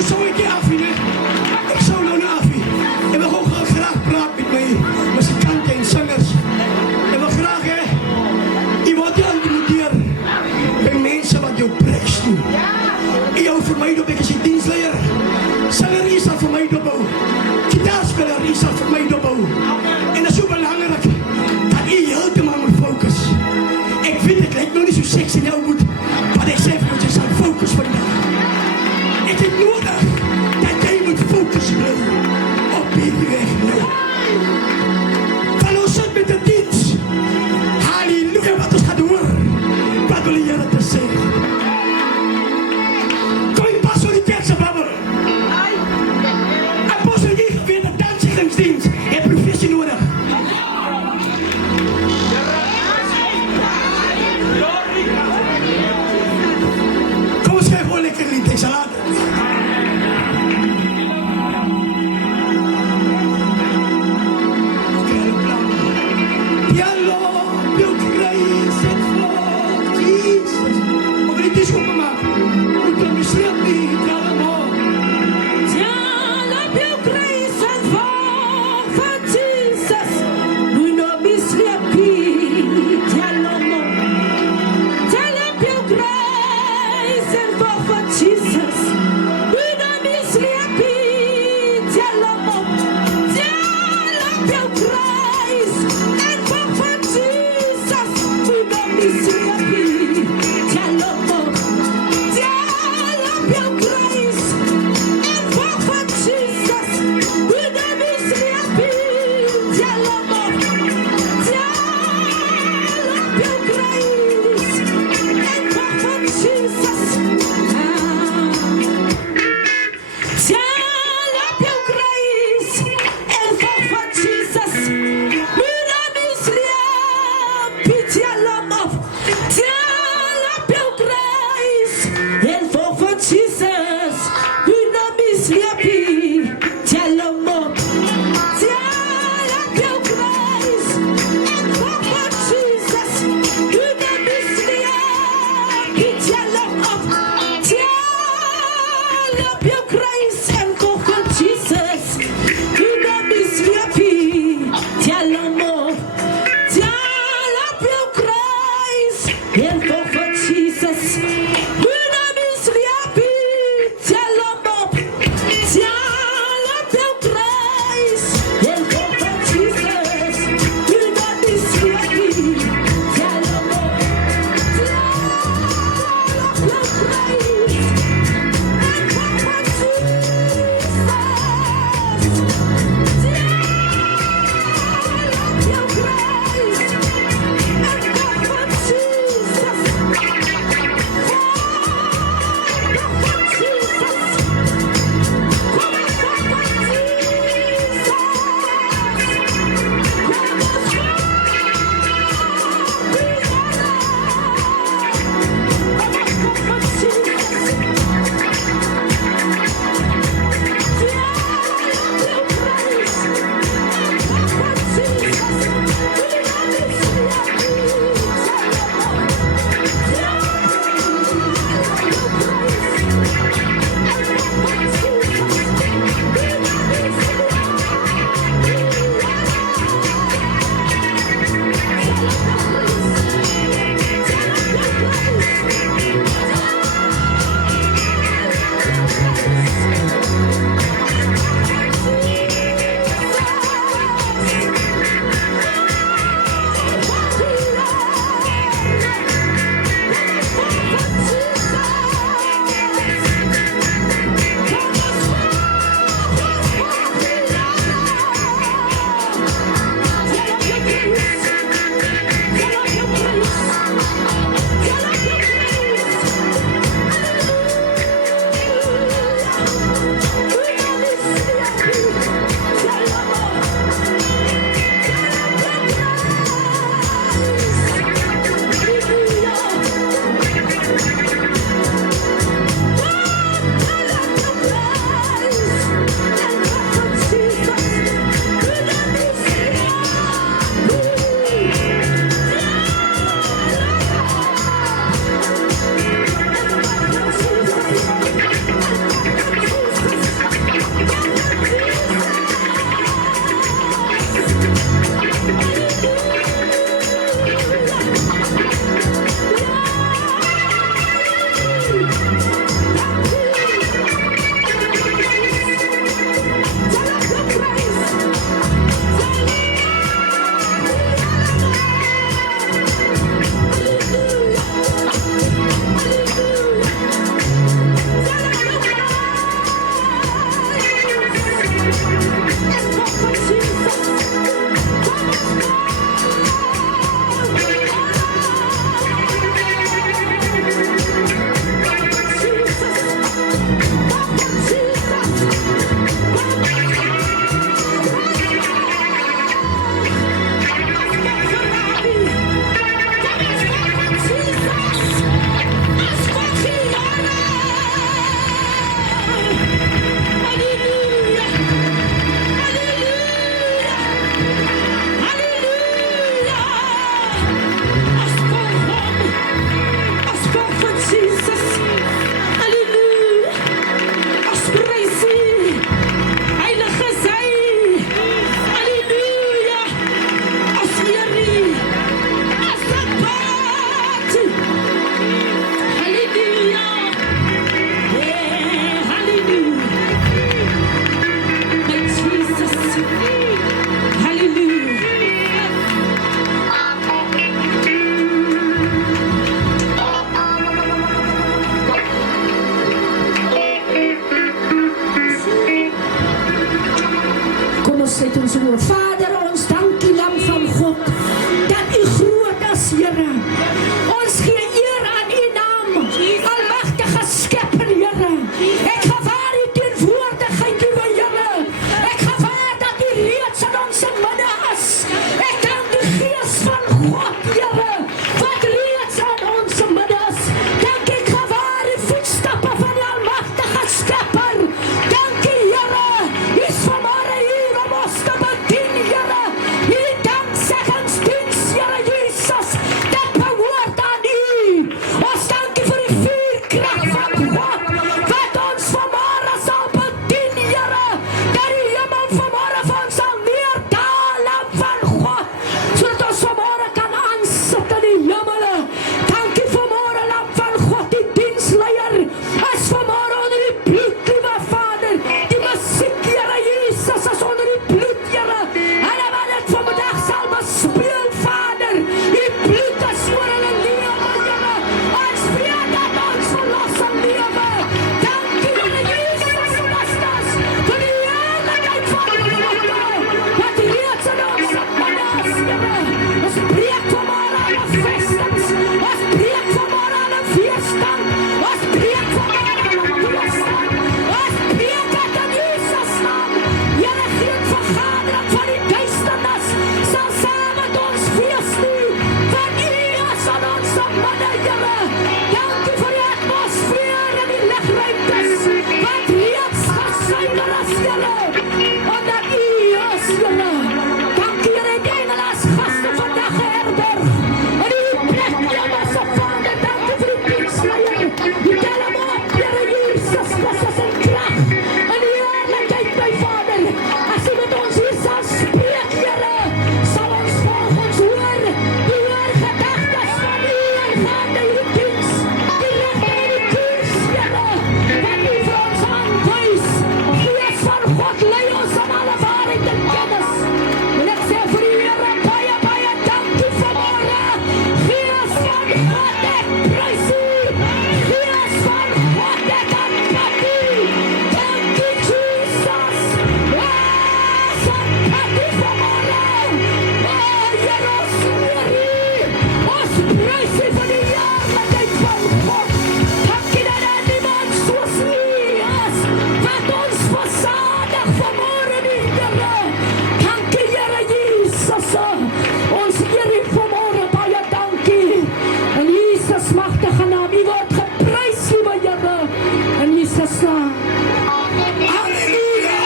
Nou zou ik je afvinden. Ik zou nou naar Affie. En we gaan gewoon graag praten met mij. Muzikanten en zangers. En we graag hè. Iemand die antimoedeer. Bij mensen wat jou prijs doen. En jou voor mij doe ik als je dienstleier. Zanger is dat voor mij dobbel. Gitaarspeler is dat voor mij dobbel. En dat is zo belangrijk. Dat je helemaal moet focussen. Ik vind het lijkt nog niet zo sexy in jou moet. Maar ik zeg moet je zijn focus vandaag. Ik heb nodig dat jij moet focussen op die weg. Van ons zit met de dienst. Halleluja, wat ons gaat horen. Wat wil je dat te zeggen? Kom je pas door die kerkse babbelen. Apostel Jezus weer de dansingsdienst. Je hebt professie nodig. Kom eens, schrijf gewoon lekker lied. Ik zal laten. Jesus. Halleluja. Ons prys U. Heilige is Hy. Halleluja. Ons eer U. Ons aanbid U. Halleluja. Halleluja. My Jesus. Halleluja. Kom ons sê ons woord. Vader, ons dank U Lam van God dat U groot is, Here. Ons gee eer aan U naam, almagtige Skepper, Here. Ek gewaar U teenwoordigheid, liewe Here. Ek gewaar dat U reeds in ons midde is. Ek dank die Gees van God, Here, wat reeds in ons midde is. Dank ek gewaar die voetstappe van die almagtige Skepper. Dank U, Here. U is vanmôre hier om ons te bedien, Here. U dankseggensdiens, Here Jesus, dat behoort aan U. Ons dank U vir die vuurkrag van God, wat ons vanmôre sal bedien, Here. Dat die hemel vanmôre van ons sal neerdaal, Lam van God, sodat ons vanmôre kan aansit in die hemele. Dank U vanmôre, Lam van God, die diensleier is vanmôre onder die bloed, liewe Vader. Die musiek, Here Jesus, is onder die bloed, Here. Hulle wat dit vanmiddag sal bespeel, Vader. Die bloed is oor hulle lewe, Here. Ons weet dat ons verlossing lewe. Dank U, Here Jesus Christus, vir die heerlikheid van die Here, wat reeds in ons midde is, Here. Ons breek vanmôre alle vestings. Ons breek vanmôre alle weerstand. Ons breek vanmôre alle weerstand. Ons breek dit in Jesus naam. Here, geen vergadering van die duisternis sal saam met ons wees nie, want U is in ons midde, Here. Dank U vir die atmosfeer en die ligruimtes, wat reeds gesuiwer is, Here, omdat U is, Here. Dank U, Here, die engele as gaste vandag geherberg. En U plek, Here, so Vader, dank U vir die diensleier. U tel hom op, Here Jesus Christus in krag. En die heerlikheid, my Vader, as U met ons hier sal spreek, Here, sal ons volg ons hoor. Die hoor gedagtes van U en gaande hierdie diens. Die ligte en die koers, Here, wat U vir ons aanwys. Gees van God, lei ons aan alle waarheid en kennis. En ek sê vir die Here, baie, baie dankie vanmôre. Gees van God, ek prys U. Gees van God, ek aanbid U. Dankie, Jesus. Dankie vanmôre. Here, ons eer U. Ons prys U vir die heerlikheid van God. Dankie dat daar niemand soos U is, wat ons versadig vanmôre nie, Here. Dankie, Here Jesus. Ons eer U vanmôre, baie dankie. In Jesus magtige naam, U word geprys, liewe Here. In Jesus naam. Halleluja!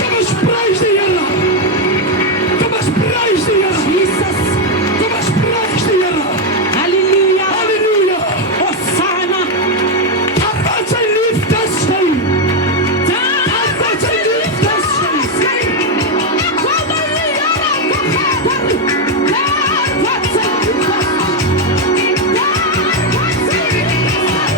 Kom ons prys die Here. Kom ons prys die Here. Jesus. Kom ons prys die Here. Halleluja. Halleluja! Hosanna. Daar wat sy liefde skyn. Daar wat sy liefde skyn. Ek wil by die Here vergader. Daar wat sy liefde skyn. Daar wat sy liefde skyn.